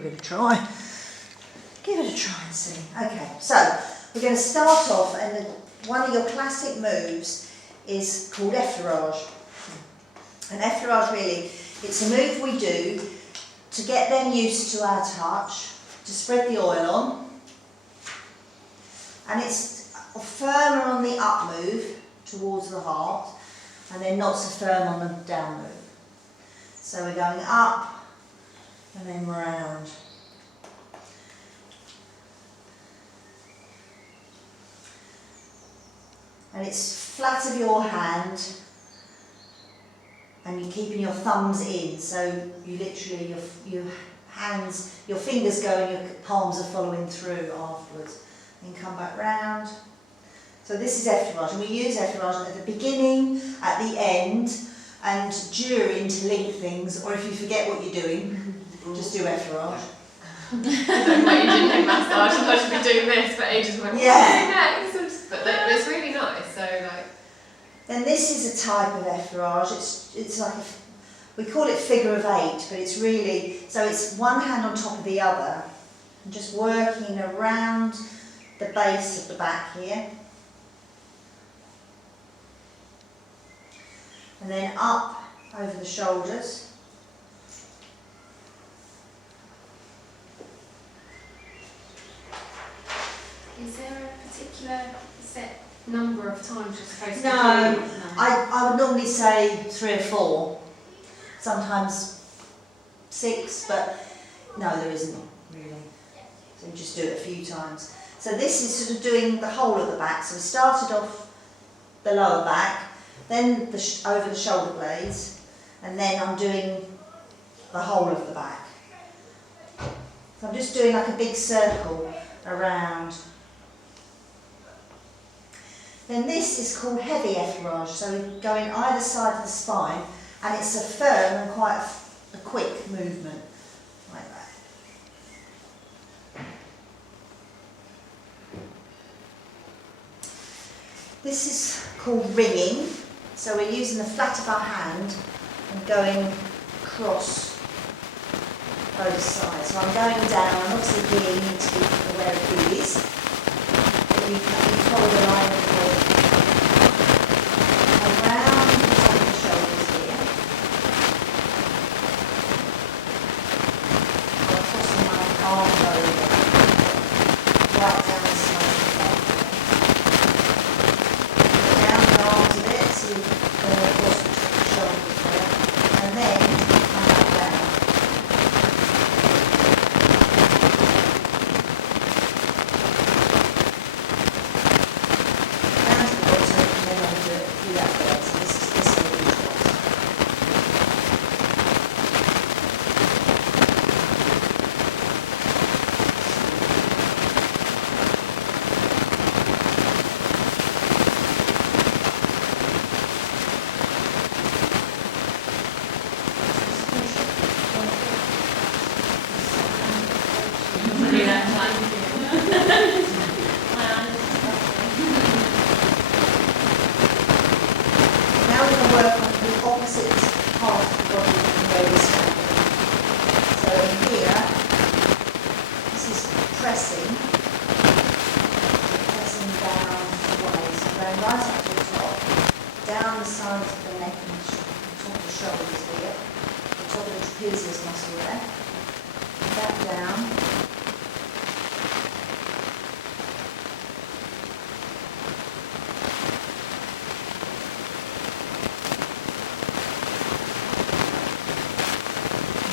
give it a try. Give it a try and see. Okay, so we're going to start off, and one of your classic moves is called effleurage. And effleurage really, it's a move we do to get them used to our touch, to spread the oil on, and it's firmer on the up move towards the heart, and then not so firm on the down move. So we're going up and then round. And it's flat of your hand, and you're keeping your thumbs in, so you literally, your hands, your fingers go and your palms are following through afterwards. Then come back round. So this is effleurage, and we use effleurage at the beginning, at the end, and during to link things, or if you forget what you're doing, just do effleurage. I don't know why you didn't do massage, I thought you'd be doing this for ages. Like, yeah. But it's really nice, so like... Then this is a type of effleurage. It's like, we call it figure of eight, but it's really, so it's one hand on top of the other, and just working around the base of the back here. And then up over the shoulders. Is there a particular set number of times you're supposed to do? No, I would normally say 3 or 4, sometimes 6, but no, there isn't really. So you just do it a few times. So this is sort of doing the whole of the back. So we started off the lower back, then over the shoulder blades, and then I'm doing the whole of the back. So I'm just doing like a big circle around. Then this is called heavy effleurage, so we go in either side of the spine, and it's a firm and quite a quick movement, like that. This is called ringing, so we're using the flat of our hand and going across both sides. So I'm going down, and obviously here you need to be aware of these. You follow the line of the around the top of the shoulders here. I'm crossing my arm over, right down the side of the back. Down the arms a bit, so you go across the shoulders there, and then come back down.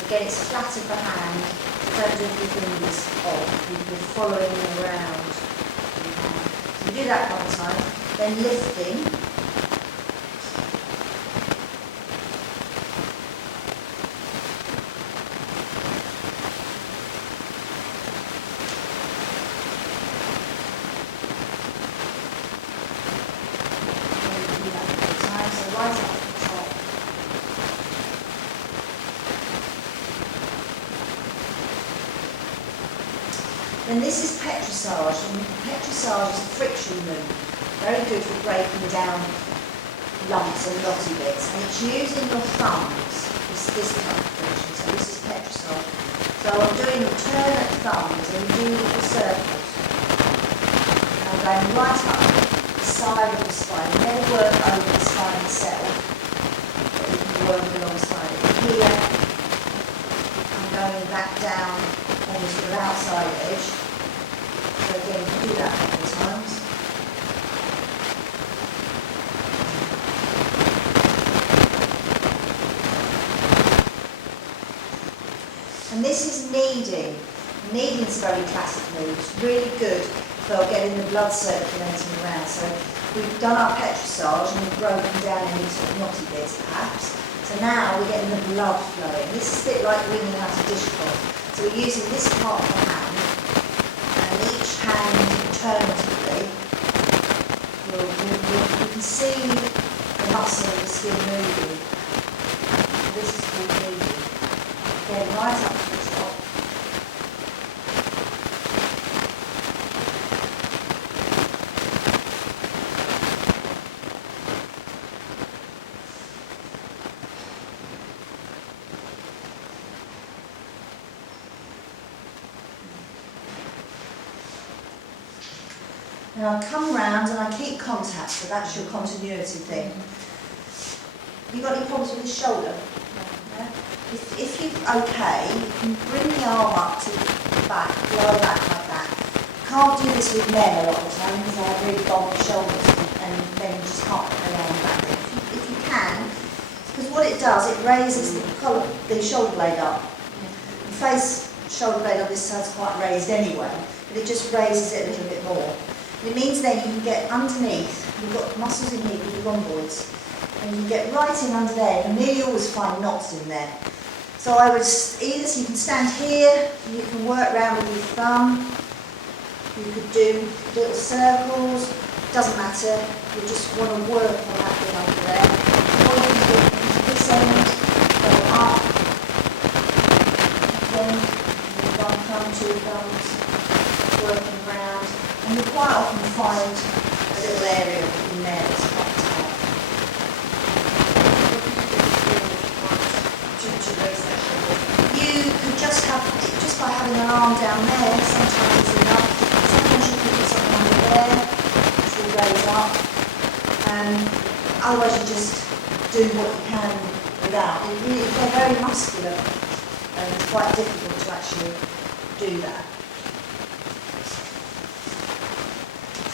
Again, it's flat of the hand, so don't do your fingers off, you're following around. So you do that one time, then lifting. And you do that one time, so right up at the top. Then this is petrissage, and petrissage is a friction move, very good for breaking down lumps and knotty bits, and it's using your thumbs, this kind of friction. So this is Petrosol. So I'm doing alternate thumbs and do the circles. I'm going right up the side of the spine. You never work over the spine itself, but you can work alongside it. Here, I'm going back down on the sort of outside edge. So again, you can do that a couple of times. And this is kneading. Kneading is a very classic move. It's really good for getting the blood circulating around. So we've done our petrissage and we've broken down any sort of knotty bits perhaps. So now we're getting the blood flowing. This is a bit like wringing out a dishcloth. So we're using this part of the hand and each hand alternatively. You can see the muscle of the skin moving. This is called kneading. Again, right up to the top. And I come round and I keep contact, so that's your continuity thing. You got any problems with the shoulder? Yeah? If you're okay, you can bring the arm up to the back, lie back like that. Can't do this with men a lot of the time because they have really long shoulders and then you just can't put their arm back there. If you can, because what it does, it raises the shoulder blade up. The face shoulder blade on this side's quite raised anyway, but it just raises it a little bit more. It means then you can get underneath, you've got muscles in here with the rhomboids, and you can get right in under there, and you nearly always find knots in there. So I would either, so you can stand here, you can work around with your thumb, you could do little circles, doesn't matter, you just want to work on that bit under there. Or you can do into this end, go up, again, one thumb, two thumbs, working around, and you quite often find a little area in there that's quite tight. You could just have, just by having an arm down there, sometimes is enough. Sometimes you can put something under there, which will raise up, and otherwise you just do what you can without. They're very muscular, and it's quite difficult to actually do that.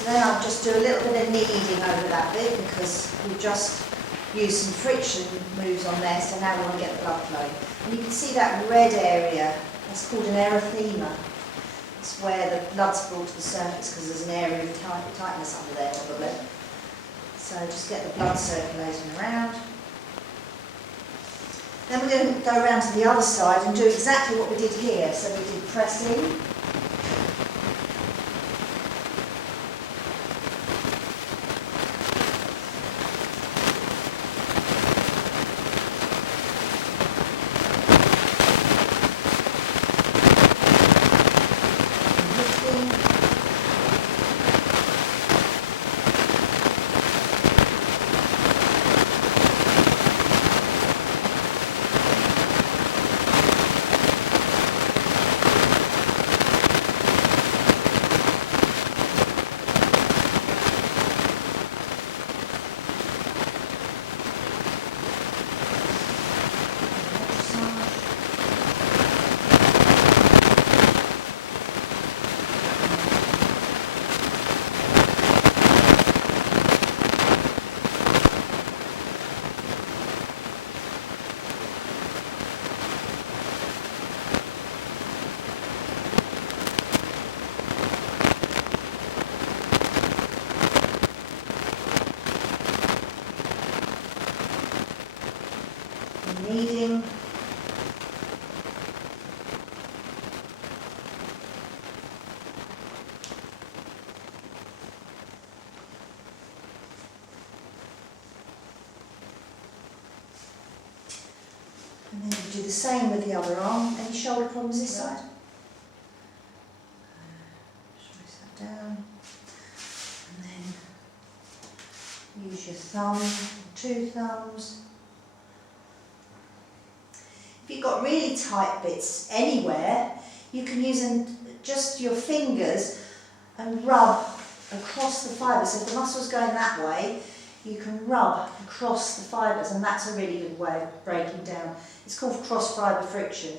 So then I'll just do a little bit of kneading over that bit because we've just used some friction moves on there, so now we want to get the blood flowing. And you can see that red area, that's called an erythema. It's where the blood's brought to the surface because there's an area of tightness under there probably. So just get the blood circulating around. Then we're going to go around to the other side and do exactly what we did here. So we did pressing. Kneading. And then you do the same with the other arm. Any shoulder problems this side? Trace that down. And then use your thumb, two thumbs. If you've got really tight bits anywhere, you can use just your fingers and rub across the fibres. So if the muscle's going that way, you can rub across the fibres, and that's a really good way of breaking down. It's called cross-fibre friction.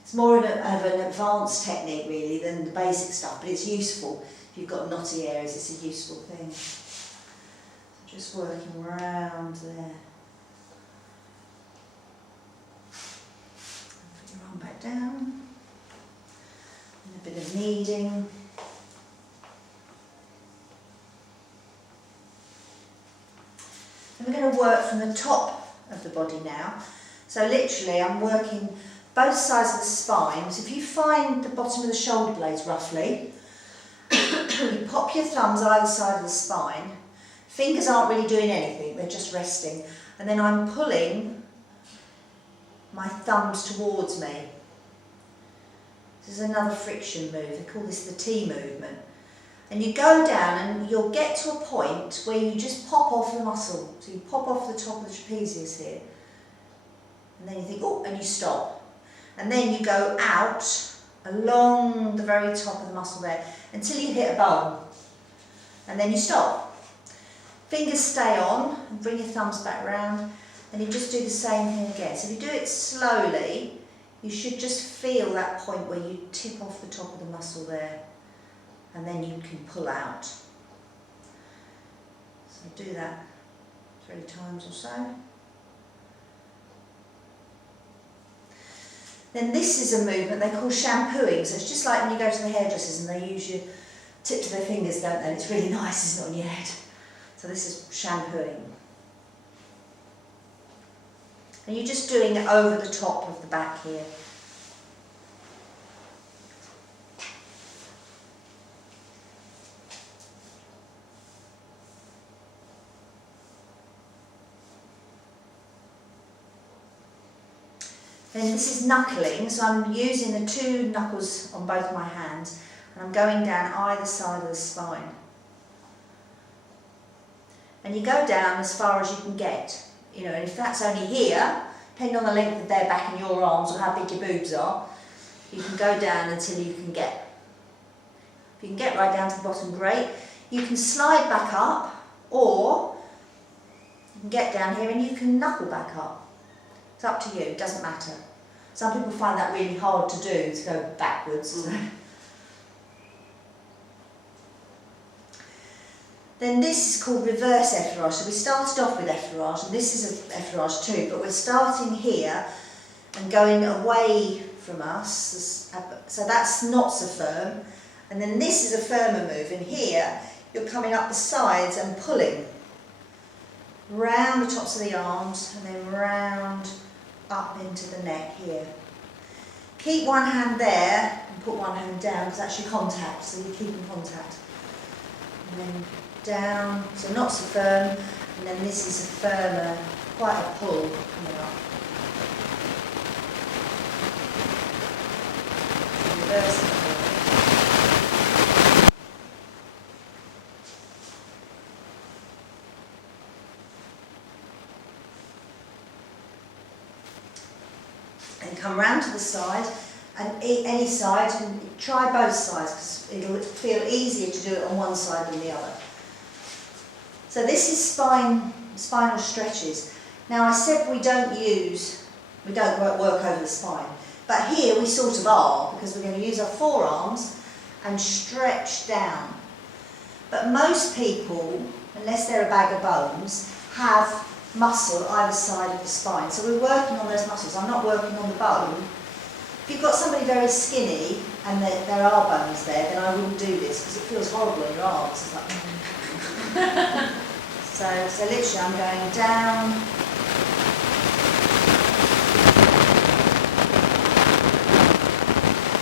It's more of an advanced technique really than the basic stuff, but it's useful. If you've got knotty areas, it's a useful thing. So just working around there. Put your arm back down. And a bit of kneading. And we're going to work from the top of the body now. So literally I'm working both sides of the spine. So if you find the bottom of the shoulder blades roughly, you pop your thumbs either side of the spine. Fingers aren't really doing anything, they're just resting. And then I'm pulling my thumbs towards me. This is another friction move, they call this the T movement. And you go down and you'll get to a point where you just pop off the muscle. So you pop off the top of the trapezius here. And then you think, oh, and you stop. And then you go out along the very top of the muscle there until you hit a bone. And then you stop. Fingers stay on and bring your thumbs back round. And you just do the same thing again. So if you do it slowly, you should just feel that point where you tip off the top of the muscle there. And then you can pull out. So do that 3 times or so. Then this is a movement they call shampooing. So it's just like when you go to the hairdressers and they use your tips of their fingers, don't they? And it's really nice, isn't it, on your head? So this is shampooing. And you're just doing it over the top of the back here. Then this is knuckling, so I'm using the 2 knuckles on both my hands and I'm going down either side of the spine. And you go down as far as you can get. You know, and if that's only here, depending on the length of their back and your arms or how big your boobs are, you can go down until you can get. If you can get right down to the bottom, great. You can slide back up, or you can get down here and you can knuckle back up. It's up to you, it doesn't matter. Some people find that really hard to do, to go backwards. Then this is called reverse effleurage. So we started off with effleurage, and this is an effleurage too, but we're starting here and going away from us. So that's not so firm. And then this is a firmer move, and here you're coming up the sides and pulling round the tops of the arms and then round up into the neck here. Keep one hand there and put one hand down because that's your contact, so you keep in contact. And then down, so not so firm, and then this is a firmer, quite a pull coming up. So reverse the pull. And come round to the side, and any side, and try both sides because it'll feel easier to do it on one side than the other. So this is spinal stretches. Now I said we don't work over the spine, but here we sort of are because we're going to use our forearms and stretch down. But most people, unless they're a bag of bones, have muscle either side of the spine. So we're working on those muscles. I'm not working on the bone. If you've got somebody very skinny and there are bones there, then I wouldn't do this because it feels horrible in your arms. It's like, so literally I'm going down.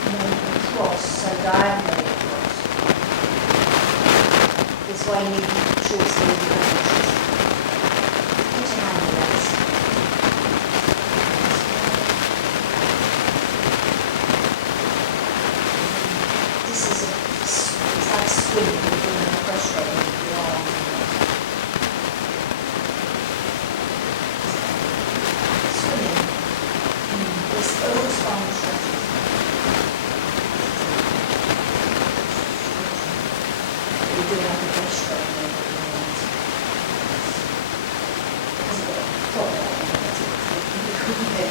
And then across, so diagonally across. This way you need short sleeve branches. Okay.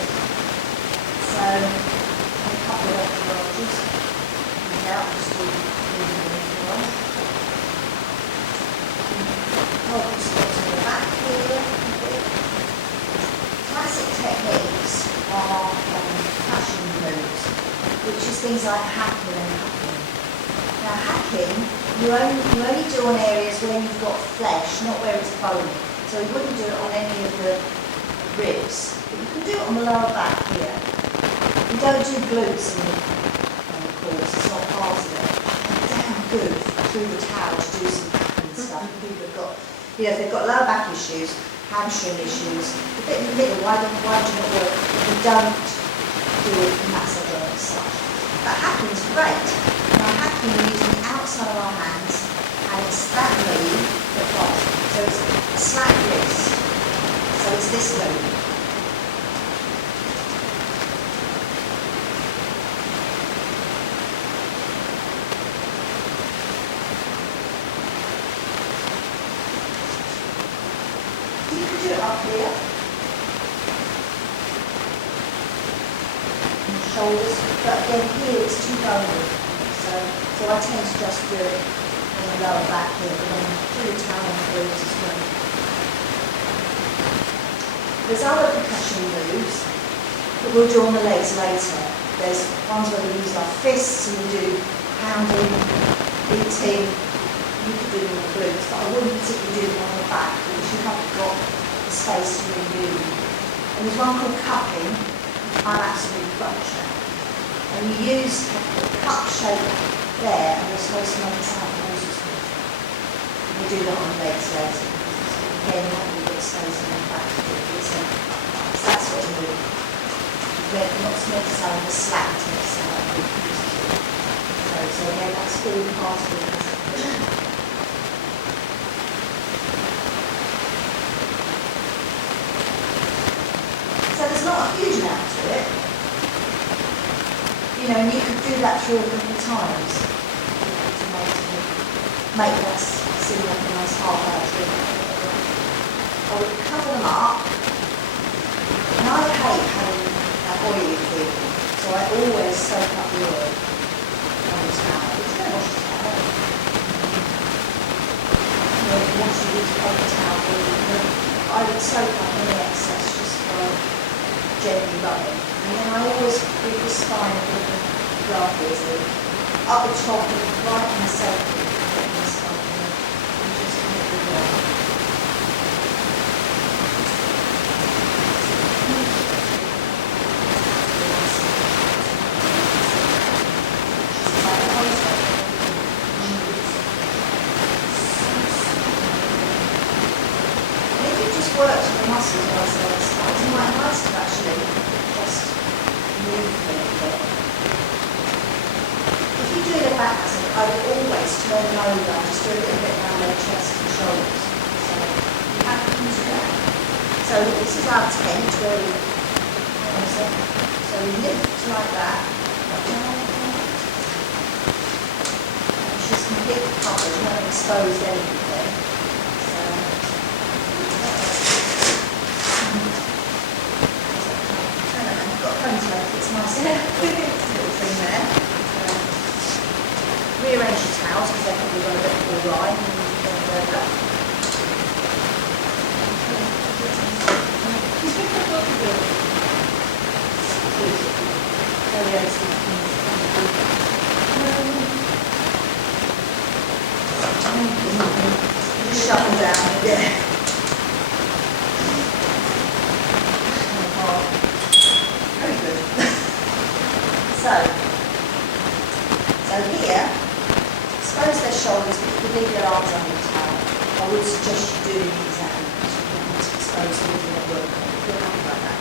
So, a couple of extra arches. Now, just do one. Oh, just go to the back here. Classic techniques are fashion moves, which is things like hacking and hacking. Now, hacking, you only do on areas where you've got flesh, not where it's bony. So you wouldn't do it on any of the ribs, but you can do it on the lower back here. You don't do glutes in the course, it's not part of it. It's damn good through the towel to do some hacking stuff. People have got, if they've got lower back issues, hamstring issues, the bit in the middle, why do you not work? You don't do it massage on as such. But hacking is great. Now hacking, we're using the outside of our hands, and it's that move that pops. So it's a slack wrist. So it's this move. You can do it up here. Shoulders, but again here it's too bony. So I tend to just do it on the lower back here, but then through the towel and through it as well. There's other percussion moves that we'll do on the legs later. There's ones where we use our fists and we do pounding, beating. You could do them on the glutes, but I wouldn't particularly do them on the back because you haven't got the space to really do them. And there's one called cupping. I'm absolutely crushed at. And you use the cup shape there and you're supposed to make a sound horse's hoof. We do that on the legs later. Again, not really good space on the back. So that's what you do. We're not meant to sound the slack, it's meant to sound like a horse's hoof. So again, that's all part of it. So there's not a huge amount to it. And you could do that through a couple of times to make that seem like a nice half-hour treatment. I would cover them up, and I hate having that oily feeling, so I always soak up the oil on the towel. It's going to wash the towel. Once you use paper towel, I would soak up any excess just by gently rubbing. And then I always give the spine a bit of graphies up the top and right in the centre of the spine and just make it roll. And if you just work with the muscles of the spine, it's quite nice to actually just move a little bit. If you do the back massage, I would always turn them over and just do a little bit around their chest and shoulders. So you have to do that. So this is our tent where we lift like that. And she's completely covered, you haven't exposed anything. It's nice little thing there. Rearrange your towels because they've probably got a bit all right and you can go back. Just shut them down, yeah. Very good. So here, expose their shoulders, but you can leave your arms under the towel. I would suggest you do these out because you don't want to expose them with your work. You're happy like that.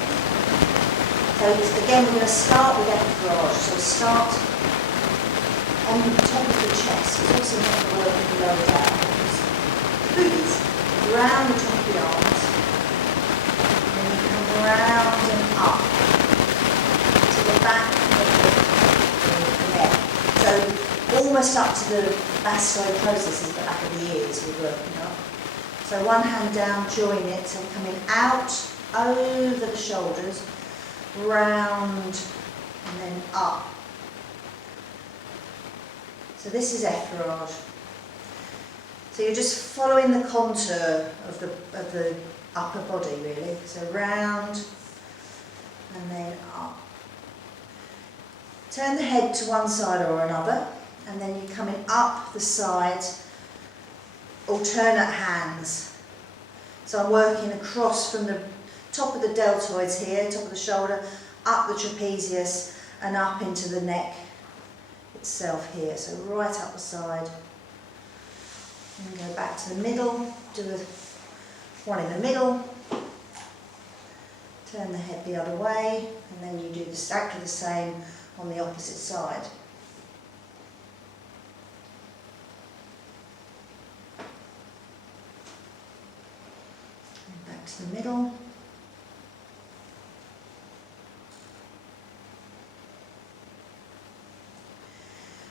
So again, we're going to start with effleurage. So start on the top of the chest. It's also not going to work in the lower down. Boobies, round the top of the arms. And then you come round and up to the back of the neck. So almost up to the mastoid processes at the back of the ears we're working on. So one hand down, join it, so coming out over the shoulders, round, and then up. So this is effleurage. So you're just following the contour of the upper body really. So round and then up. Turn the head to one side or another, and then you're coming up the side, alternate hands. So I'm working across from the top of the deltoids here, top of the shoulder, up the trapezius and up into the neck itself here. So right up the side. And go back to the middle, do the one in the middle, turn the head the other way, and then you do exactly the same on the opposite side. And back to the middle.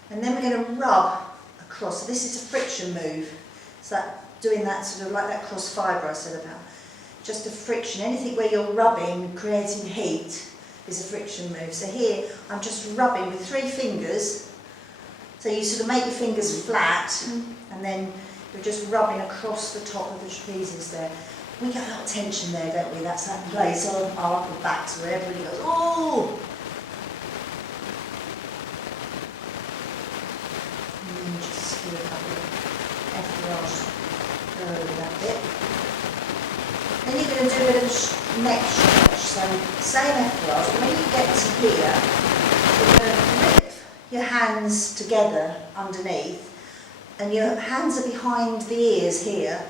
And then we're going to rub across. So this is a friction move. So that, doing that sort of like that cross fibre I said about. Just a friction. Anything where you're rubbing, creating heat, is a friction move. So here I'm just rubbing with 3 fingers. So you sort of make your fingers flat, and then you're just rubbing across the top of the trapezius there. We get a lot of tension there, don't we? That's that place on our upper backs where everybody goes, oh! Just do a couple of effleurage over that bit. Then you're going to do a bit of neck stretch. So same effleurage, but when you get to here, you're going to grip your hands together underneath, and your hands are behind the ears here,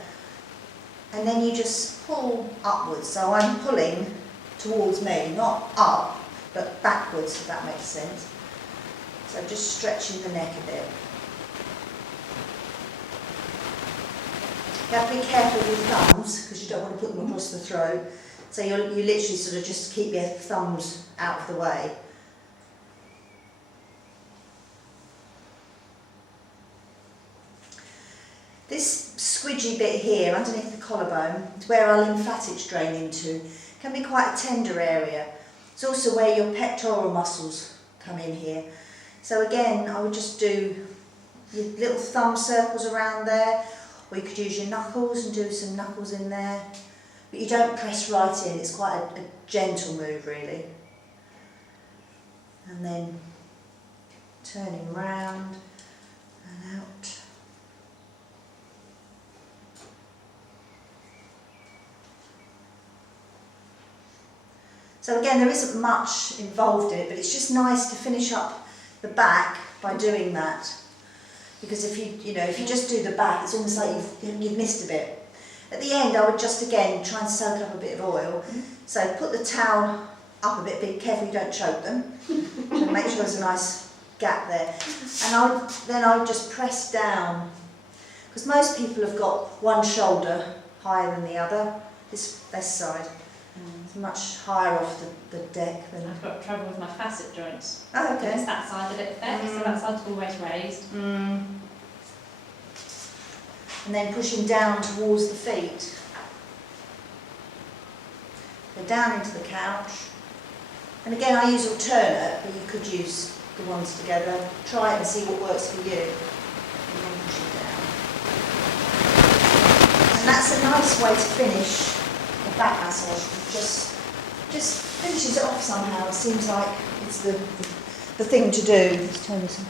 and then you just pull upwards. So I'm pulling towards me, not up, but backwards, if that makes sense. So just stretching the neck a bit. You have to be careful with your thumbs because you don't want to put them across the throat. So you literally sort of just keep your thumbs out of the way. This squidgy bit here underneath the collarbone is where our lymphatics drain into. Can be quite a tender area. It's also where your pectoral muscles come in here. So again, I would just do your little thumb circles around there, or you could use your knuckles and do some knuckles in there. But you don't press right in, it's quite a gentle move really. And then turning round and out. So again, there isn't much involved in it, but it's just nice to finish up the back by doing that. Because if you just do the back, it's almost like you've missed a bit. At the end, I would just again try and soak up a bit of oil. So put the towel up a bit, be careful you don't choke them. So make sure there's a nice gap there. And then I would just press down. Because most people have got one shoulder higher than the other. This side. It's much higher off the deck than... I've got trouble with my facet joints. Oh, okay. It's that side that it affects, so that side's always raised. And then pushing down towards the feet. So down into the couch. And again, I use alternate, but you could use the ones together. Try it and see what works for you. And then push it down. And that's a nice way to finish the back massage. Just finishes it off somehow. It seems like it's the thing to do. Let's turn this on.